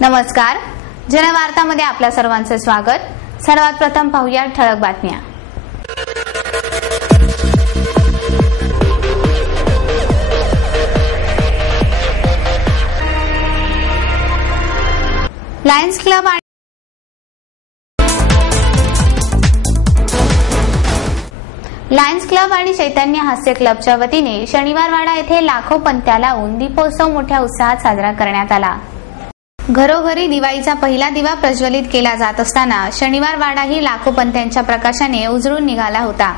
नमस्कार, जनवार्तामध्ये आपल्या सर्वांचे स्वागत। सर्वात प्रथम पाहूया ठळक बातम्या। लायन्स क्लब आणि चैतन्य हास्य क्लबच्या वतीने शनिवारवाडा येथे लाखो पंत्या लावून दीपोत्सव मोठ्या उत्साहात साजरा करण्यात आला। घरोघरी दिवाळीचा पहिला दिवा प्रज्वलित केला जात असताना शनिवारवाडाही लाखो पंत्यांच्या प्रकाशाने उजळून निघाला होता।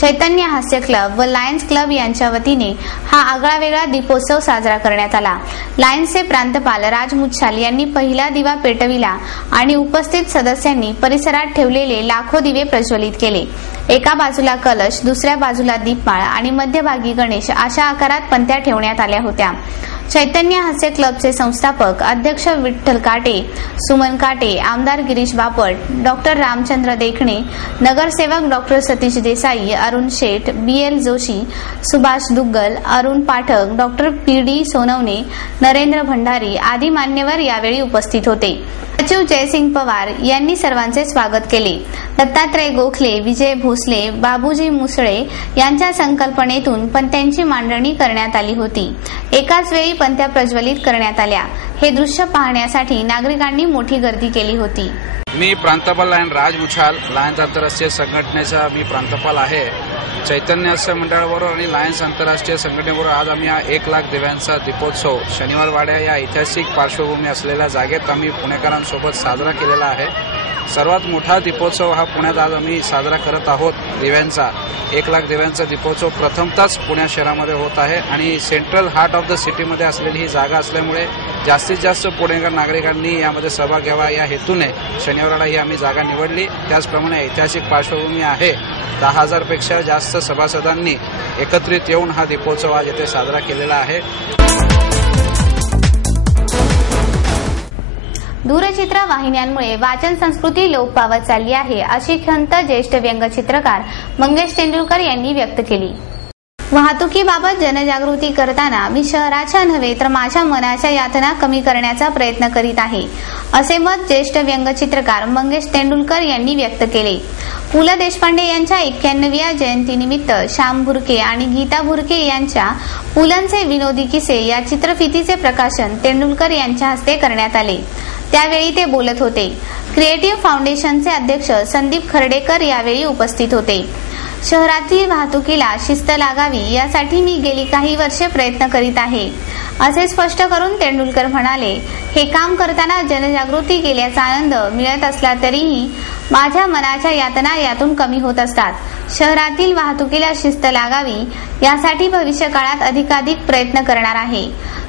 चैतन्य हास्य क्लब व लायन्स क्लब यांच्या वतीने हा आगळा वेगळा दीपोत्सव साजरा करण्यात आला। लायन्सचे प्रांतपाल राज मुच्छाल यांनी पहिला दिवा पेटविला आणि उपस्थित सदस्यांनी परिसरात ठेवलेले लाखो दिवे प्रज्वलित केले। एका बाजूला कलश, दुसऱ्या बाजूला दीपमाळ आणि मध्यभागी गणेश अशा आकारात पंत्या ठेवण्यात आल्या होत्या। चैतन्य हास्य क्लबचे संस्थापक अध्यक्ष विठ्ठल काटे, सुमन काटे, आमदार गिरीश बापट, डॉक्टर रामचंद्र देखणे, नगरसेवक डॉक्टर सतीश देसाई, अरुण शेठ, BL Joshi, Subhash Duggal, Arun Pathak, doctor PD Sonawane, Narendra Bhandari आदी मान्यवर यावेळी उपस्थित होते। सचिव जयसिंग पवार यांनी सर्वांचे स्वागत केले। दत्तात्रय गोखले, विजय भोसले, बाबूजी मुसळे यांच्या संकल्पनेतून पंत्यांची मांडणी करण्यात आली होती। एकाच वेळी पंत्या प्रज्वलित करण्यात आल्या। हे दृश्य पाहण्यासाठी नागरिकांनी मोठी गर्दी केली होती। मी प्रांतपाल राज मुच्छाल, लायन्स आंतरराष्ट्रीय संघटनेचा मी प्रांतपाल आहे। चैतन्य हास्य मंडळाबरोबर आणि लायन्स आंतरराष्ट्रीय संघटनेबरोबर आज आम्ही हा 1 लाख दिव्यांचा दीपोत्सव शनिवारवाड्या या ऐतिहासिक पार्श्वभूमी असलेल्या जागेत आम्ही पुणेकरांसोबत साजरा केलेला आहे। सर्वात मोठा दीपोत्सव हा पुण्यात आज आम्ही साजरा करत आहोत। दिव्यांचा 1 लाख दिव्यांचा दीपोत्सव प्रथमतःच पुणे शहरामध्ये होत आहे आणि सेंट्रल हार्ट ऑफ द सिटीमध्ये असलेली ही जागा असल्यामुळे जास्तीत जास्त पुणेकर नागरिकांनी यामध्ये सहभाग घ्यावा या हेतूने शनिवारवाडा ही आम्ही जागा निवडली। त्याचप्रमाणे ऐतिहासिक पार्श्वभूमी आहे। 10,000 पेक्षा जास्त सभासदांनी एकत्रित येऊन हा दीपोत्सव आज येथे साजरा केलेला आहे। दूरचित्र वाहिन्यांमुळे वाचन संस्कृती लोप पावत चालली आहे, अशी खंत ज्येष्ठ व्यंगचित्रकार मंगेश तेंडुलकर यांनी व्यक्त केली। वाहतुकीबाबत जनजागृती करताना मी शहराच्या नव्हे तर माझ्या मनाच्या यातना कमी करण्याचा प्रयत्न करीत आहे, असे मत ज्येष्ठ व्यंगचित्रकार मंगेश तेंडुलकर यांनी व्यक्त केले। पु ल देशपांडे यांच्या 91व्या जयंतीनिमित्त श्याम भुरके आणि गीता भुरके यांच्या पुलंचे विनोदी किस्से या चित्रफितीचे प्रकाशन तेंडुलकर यांच्या हस्ते करण्यात आले। त्यावेळी ते बोलत होते। क्रिएटिव्ह फाउंडेशनचे अध्यक्ष संदीप खर्डेकर यावेळी उपस्थित होते। शहरातील वाहतुकीला शिस्त लागावी यासाठी मी गेली काही वर्षे प्रयत्न करीत आहे, असे स्पष्ट करून तेंडुलकर म्हणाले। हे काम करताना जनजागृती केल्याचा आनंद मिळत असला तरीही माझ्या मनाच्या यातना यातून कमी होत असतात। शहरातील वाहतुकीला शिस्त लागावी यासाठी भविष्य काळात अधिकाधिक प्रयत्न करणार आहे।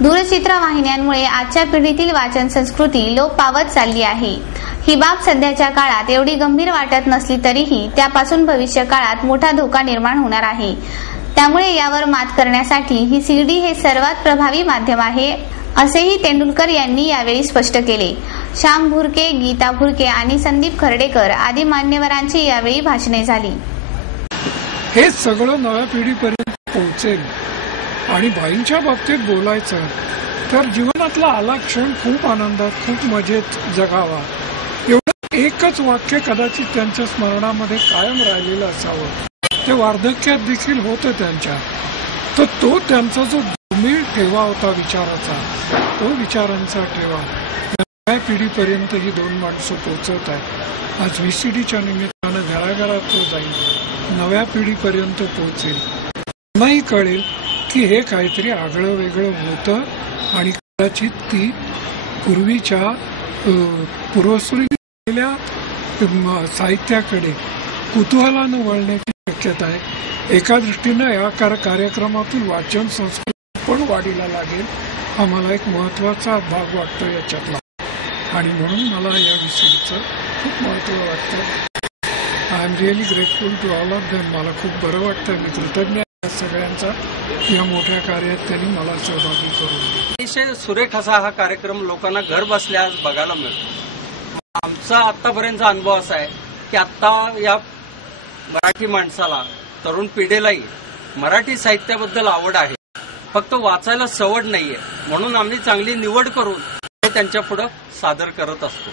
दूरचित्र वाहिन्यांमुळे आजच्या पिढीतील वाचन संस्कृती लोप पावत चालली आहे। ही बाब सध्याच्या काळात एवढी गंभीर वाटत नसली तरीही त्यापासून भविष्य काळात मोठा धोका निर्माण होणार आहे। त्यामुळे यावर मात करण्यासाठी ही CD हे सर्वात प्रभावी माध्यम आहे, असेही तेंडुलकर यांनी यावेळी स्पष्ट केले। श्याम भुरके, गीता भुरके आणि संदीप खर्डेकर आदी मान्यवरांची यावेळी भाषणे झाली। हे सगळं नव्या पिढीपर्यंत पोहोचेल आणि बाईंच्या बाबतीत बोलायचं तर जीवनातला आला क्षण खूप आनंदात, खूप मजेत जगावा, एवढं एकच वाक्य कदाचित त्यांच्या स्मरणामध्ये कायम राहिलेलं असावं। ते वार्धक्यात देखील होतं त्यांच्या, तर तो त्यांचा जो दुर्मिळ ठेवा होता विचाराचा, तो विचारांचा ठेवा नव्या पिढीपर्यंत ही 2 माणसं पोहोचवत आहेत। आज VCDच्या निमित्तानं घराघरात तो जाईल, नव्या पिढीपर्यंत पोहोचेल, नाही कळेल की हे काहीतरी आगळं वेगळं होतं आणि कदाचित ती पूर्वीच्या पूर्वसुरी केलेल्या साहित्याकडे कुतूहलानं वळण्याची शक्यता आहे। एका दृष्टीनं या कार्यक्रमातून वाचन संस्कृती पण वाढीला लागेल, हा मला एक महत्वाचा भाग वाटतो याच्यातला आणि म्हणून मला या VCDचं खूप महत्व वाटतं। I am really grateful to all of them. मला खूप बरं वाटतं, मी कृतज्ञ आहे सगळ्यांचा या मोठ्या कार्यात त्यांनी मला सहभागी करून। अतिशय सुरेख असा हा कार्यक्रम लोकांना घर बसल्या आज बघायला मिळतो। आमचा आतापर्यंतचा अनुभव असा आहे की आता या मराठी माणसाला, तरुण पिढीलाही मराठी साहित्याबद्दल आवड आहे, फक्त वाचायला सवड नाहीये, म्हणून आम्ही चांगली निवड करून हे त्यांच्या पुढे सादर करत असतो.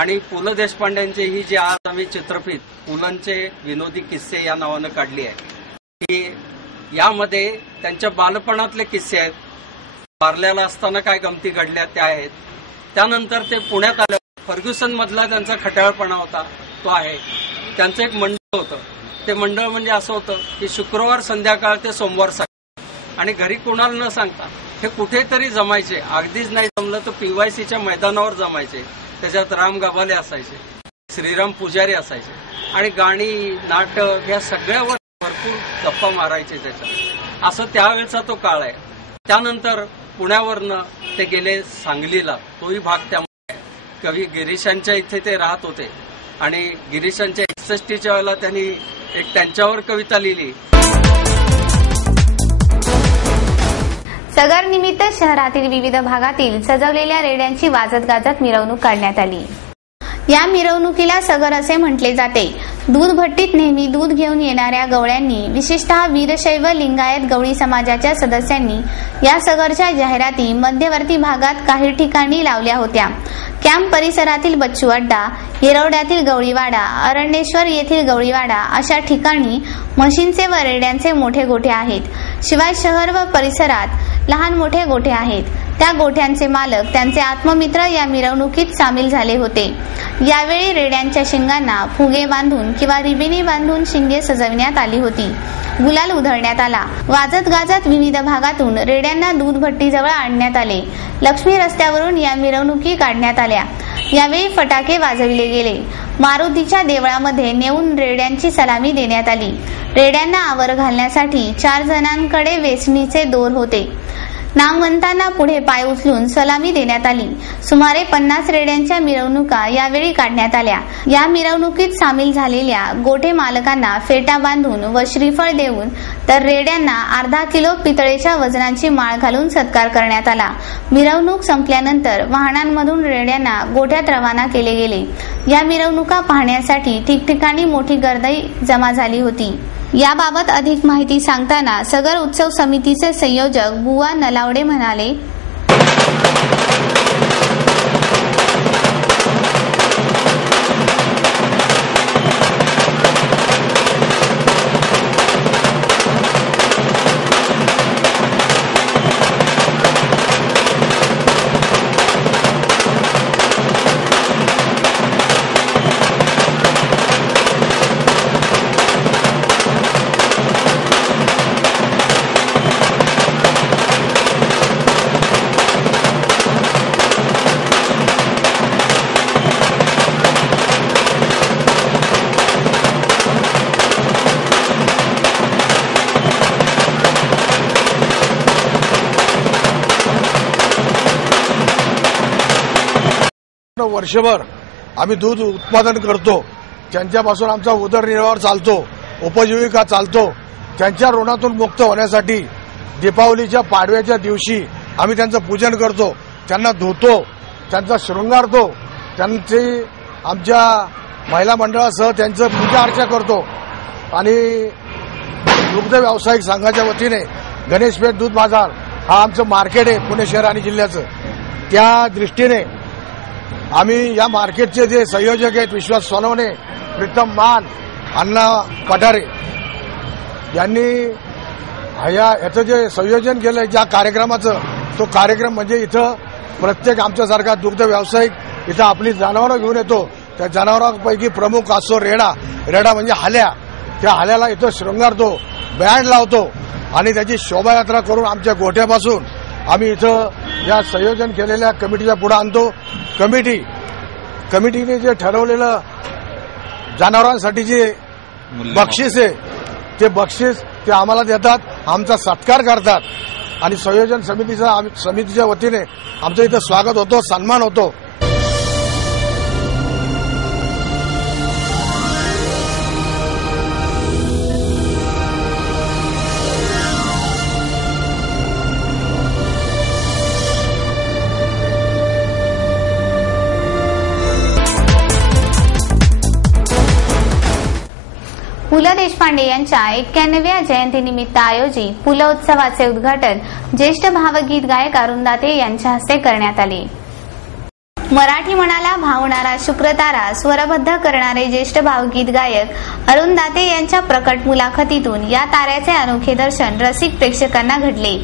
आणि पु ल देशपांड्यांचे ही जी आज आम्ही चित्रफित पुलंचे विनोदी किस्से या नावानं काढली आहे, की यामध्ये त्यांच्या बालपणातले किस्से आहेत. वारल्याला असताना काय गमती घडल्या त्या आहेत. त्यानंतर ते पुण्यात आले, फर्ग्युसन मधला त्यांचा खट्याळपणा होता तो आहे. त्यांचं एक मंडळ होतं. ते मंडळ म्हणजे असं होतं की शुक्रवार संध्याकाळ ते सोमवार सकाळ, आणि घरी कोणाला न सांगता हे कुठेतरी जमायचे. अगदीच नाही जमलं तर PYCच्या मैदानावर जमायचे. त्याच्यात राम गाभाले असायचे, श्रीराम पुजारी असायचे, आणि गाणी नाटक या सगळ्यावर भरपूर गप्पा मारायचे त्याच्यात. असं त्यावेळेचा तो काळ आहे. त्यानंतर पुण्यावरनं ते गेले सांगलीला. तोही भाग त्यामुळे कवी गिरीशांच्या इथे ते राहत होते, आणि गिरीशांच्या 61च्या वेळेला त्यांनी एक त्यांच्यावर कविता लिहिली. सगर निमित्त शहरातील विविध भागातील सजवलेल्या रेड्यांची वाजत गाजत मिरवणूक काढण्यात आली. या मिरवणुकीला सगर असे म्हटले जाते. दूध भट्टीत नेहमी दूध घेऊन येणाऱ्या गवळ्यांनी, विशेषतः वीरशैव लिंगायत गवळी समाजाच्या सदस्यांनी या सगरच्या जाहिराती मध्यवर्ती भागात काही ठिकाणी लावल्या होत्या. कॅम्प परिसरातील बच्चू अड्डा, येरवड्यातील गवळीवाडा, अरण्येश्वर येथील गवळीवाडा अशा ठिकाणी म्हशींचे व रेड्यांचे मोठे गोठे आहेत. शिवाय शहर व परिसरात लहान मोठे गोठे आहेत. त्या गोठ्यांचे मालक, त्यांचे आत्ममित्र या मिरवणुकीत सामील झाले होते. यावेळी रेड्यांच्या शिंगांना फुगे बांधून किंवा रिबिनी बांधून शिंगे सजविण्यात आली होती. गुलाल उधळण्यात आला. वाजत गाजत विविध भागातून रेड्यांना दूध भट्टीजवळ आणण्यात आले. लक्ष्मी रस्त्यावरून या मिरवणुकी काढण्यात आल्या. यावेळी फटाके वाजविले गेले. मारुतीच्या देवळामध्ये नेऊन रेड्यांची सलामी देण्यात आली. रेड्यांना आवर घालण्यासाठी 4 जणांकडे वेचणीचे दोर होते. नामवंतांना पुढे पाय उचलून सलामी देण्यात आली. सुमारे 50 रेड्यांच्या मिरवणुका यावेळी काढण्यात आल्या. या मिरवणुकीत सामील झालेल्या गोठे मालकांना फेटा बांधून व श्रीफळ देऊन, तर रेड्यांना अर्धा किलो पितळेच्या वजनाची माळ घालून सत्कार करण्यात आला. मिरवणूक संपल्यानंतर वाहनांमधून रेड्यांना गोठ्यात रवाना केले गेले. या मिरवणुका पाहण्यासाठी ठिकठिकाणी मोठी गर्दी जमा झाली होती. याबाबत अधिक माहिती सांगताना सगर उत्सव समितीचे संयोजक बुवा नलावडे म्हणाले, वर्षभर आम्ही दूध उत्पादन करतो. त्यांच्यापासून आमचा उदरनिर्वाह चालतो, उपजीविका चालतो. त्यांच्या ऋणातून मुक्त होण्यासाठी दीपावलीच्या पाडव्याच्या दिवशी आम्ही त्यांचं पूजन करतो, त्यांना धुतो, त्यांचा शृंगारतो, त्यांची आमच्या महिला मंडळासह त्यांचं पूजा अर्चा करतो. आणि दुग्ध व्यावसायिक संघाच्या वतीने गणेशपेठ दूध बाजार हा आमचं मार्केट आहे पुणे शहर आणि जिल्ह्याचं. त्या दृष्टीने आम्ही या मार्केटचे जे संयोजक आहेत विश्वास सोनवणे, प्रीतम मान, अण्णा पठारे यांनी याचं जे संयोजन केलंय ज्या कार्यक्रमाचं, तो कार्यक्रम म्हणजे इथं प्रत्येक आमच्यासारखा दुग्ध व्यावसायिक इथं आपली जनावरं घेऊन येतो. त्या जनावरांपैकी प्रमुख असतो रेडा. रेडा म्हणजे हाल्या. त्या हाल्याला इथं शृंगारतो, बँड लावतो आणि त्याची शोभायात्रा करून आमच्या गोठ्यापासून आम्ही इथं या संयोजन केलेल्या कमिटीच्या पुढे आणतो. कमिटीने जे ठरवलेलं जनावरांसाठी जे बक्षीस आहे ते बक्षीस ते आम्हाला देतात, आमचा सत्कार करतात आणि संयोजन समितीच्या वतीने आमचं इथं स्वागत होतो, सन्मान होतो. पु ल देशपांडे यांच्या 91व्या जयंतीनिमित्त आयोजित पुलोत्सवाचे उद्घाटन ज्येष्ठ भावगीत गायक अरुण दाते यांच्या हस्ते करण्यात आले. मराठी मनाला भावणारा शुक्रतारा स्वरबद्ध करणारे ज्येष्ठ भावगीत गायक अरुण दाते यांच्या प्रकट मुलाखतीतून या ताऱ्याचे अनोखे दर्शन रसिक प्रेक्षकांना घडले.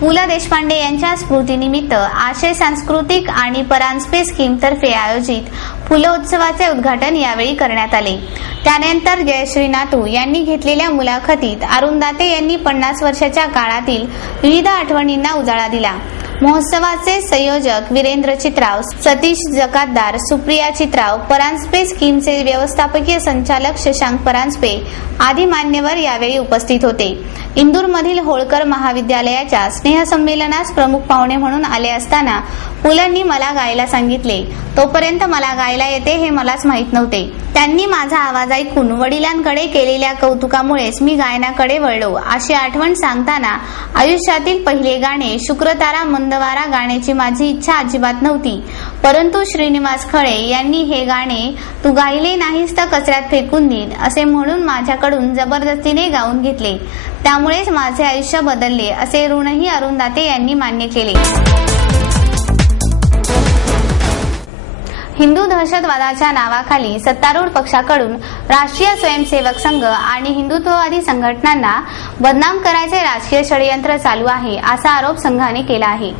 पु ल देशपांडे यांच्या स्मृतीनिमित्त आशय सांस्कृतिक आणि परांजपे स्कीम तर्फे आयोजित फुलोत्सवाचे उद्घाटन यावेळी करण्यात आले. त्यानंतर जयश्री नातू यांनी घेतलेल्या मुलाखतीत अरुण दाते यांनी 50 वर्षाच्या काळातील विविध आठवणींना उजाळा दिला. महोत्सवाचे संयोजक वीरेंद्र चित्राव, सतीश जकातदार, सुप्रिया चित्राव, परांजपे स्कीमचे व्यवस्थापकीय संचालक शशांक परांजपे आदी मान्यवर यावेळी उपस्थित होते. इंदूरमधील होळकर महाविद्यालयाच्या स्नेहसंमेलनास प्रमुख पाहुणे म्हणून आले असताना पुलांनी मला गायला सांगितले. तोपर्यंत मला गायला येते हे मलाच माहीत नव्हते. त्यांनी माझा आवाज ऐकून वडिलांकडे केलेल्या कौतुकामुळेच मी गायनाकडे वळलो अशी आठवण सांगताना आयुष्यातील पहिले गाणे शुक्रतारा मंदवारा गाण्याची माझी इच्छा अजिबात नव्हती, परंतु श्रीनिवास खळे यांनी हे गाणे तू गायले नाहीस तर कचऱ्यात फेकून देईन असे म्हणून माझ्याकडून जबरदस्तीने गाऊन घेतले. त्यामुळेच माझे आयुष्य बदलले असे ऋणही अरुण दाते यांनी मान्य केले. हिंदू दहशतवादाच्या नावाखाली सत्तारूढ पक्षाकडून राष्ट्रीय स्वयंसेवक संघ आणि हिंदुत्ववादी संघटनांना बदनाम करायचे राजकीय षडयंत्र चालू आहे असा आरोप संघाने केला आहे.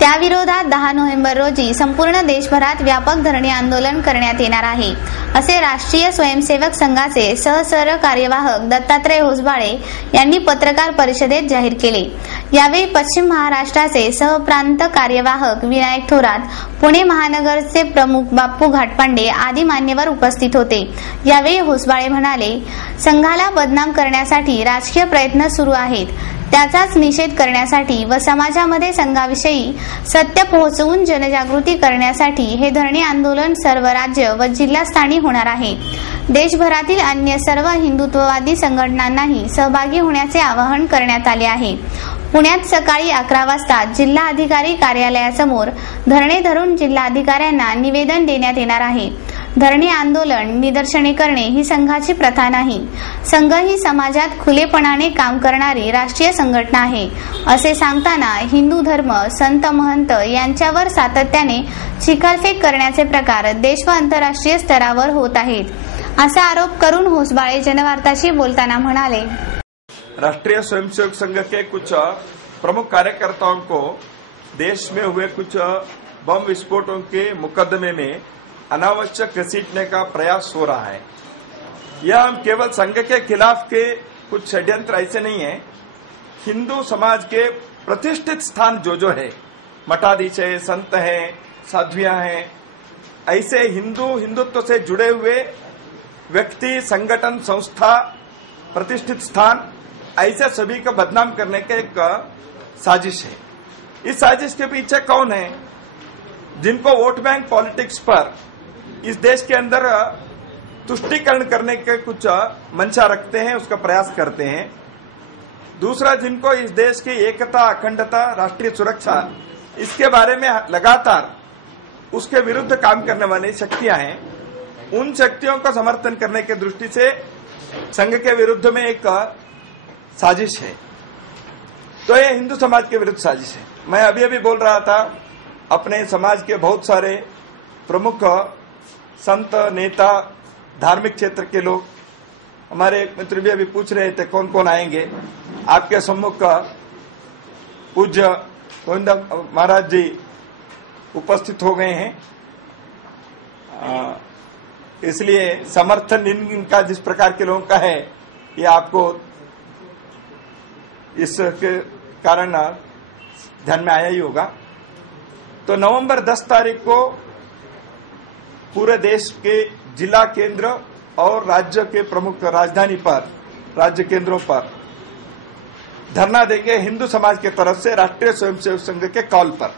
त्याविरोधात 10 नोव्हेंबर रोजी संपूर्ण देशभरात व्यापक धरणे आंदोलन करण्यात येणार आहे असे राष्ट्रीय स्वयंसेवक संघाचे सहकार्यवाहक दत्तात्रय होसबाळे यांनी पत्रकार परिषदेत जाहीर केले. यावेळी पश्चिम महाराष्ट्राचे सहप्रांत कार्यवाहक विनायक थोरात, पुणे महानगरचे प्रमुख बाप्पू घाटपांडे आदी मान्यवर उपस्थित होते. यावेळी होसबाळे म्हणाले, संघाला बदनाम करण्यासाठी राजकीय प्रयत्न सुरू आहेत. त्याचाच निषेध करण्यासाठी व समाजामध्ये संघाविषयी सत्य पोहोचवून जनजागृती करण्यासाठी हे धरणे आंदोलन सर्व राज्य व जिल्हास्थानी होणार आहे. देशभरातील अन्य सर्व हिंदुत्ववादी संघटनांनाही सहभागी होण्याचे आवाहन करण्यात आले आहे. पुण्यात सकाळी 11 वाजता जिल्हाधिकारी कार्यालयासमोर धरणे धरून जिल्हाधिकाऱ्यांना निवेदन देण्यात येणार आहे. धरणे आंदोलन निदर्शने करणे ही संघाची प्रथा नाही. संघ ही समाजात खुलेपणाने काम करणारी राष्ट्रीय संघटना आहे असे सांगताना हिंदू धर्म, संत महंत यांच्यावर सातत्याने चिखलफेक करण्याचे प्रकार देश व आंतरराष्ट्रीय स्तरावर होत आहेत असा आरोप करून होसबाळे जनवार्ताशी बोलताना म्हणाले, राष्ट्रीय स्वयंसेवक संघ के कुछ प्रमुख कार्यकर्ताओं को देश में हुए कुछ बम विस्फोटों के मुकदमे में अनावश्यक घसीटने का प्रयास हो रहा है. यह हम केवल संघ के खिलाफ के कुछ षड्यंत्र ऐसे नहीं है. हिंदू समाज के प्रतिष्ठित स्थान जो है, मठाधीश है, संत है, साध्वियां हैं, ऐसे हिंदुत्व से जुड़े हुए व्यक्ति, संगठन, संस्था, प्रतिष्ठित स्थान, ऐसे सभी को बदनाम करने का एक साजिश है. इस साजिश के पीछे कौन है? जिनको वोट बैंक पॉलिटिक्स पर इस देश के अंदर तुष्टीकरण करने के कुछ मंशा रखते हैं, उसका प्रयास करते हैं. दूसरा, जिनको इस देश की एकता, अखंडता, राष्ट्रीय सुरक्षा, इसके बारे में लगातार उसके विरुद्ध काम करने वाली शक्तियां हैं. उन शक्तियों का समर्थन करने की दृष्टि से संघ के विरुद्ध में एक साजिश है. तो ये हिंदू समाज के विरुद्ध साजिश है. मैं अभी बोल रहा था, अपने समाज के बहुत सारे प्रमुख संत, नेता, धार्मिक क्षेत्र के लोग, हमारे मित्र भी अभी पूछ रहे थे कौन कौन आएंगे. आपके सम्मुख पूज्य गोविंद महाराज जी उपस्थित हो गए हैं. इसलिए समर्थन इनका जिस प्रकार के लोगों का है, ये आपको इसके कारण ध्यान में आया ही होगा. तो नवंबर 10 तारीख को पूरे देश के जिला केंद्र और राज्य के प्रमुख राजधानी पर, राज्य केंद्रों पर धरना देंगे हिंदू समाज की तरफ से राष्ट्रीय स्वयंसेवक संघ के कॉल पर.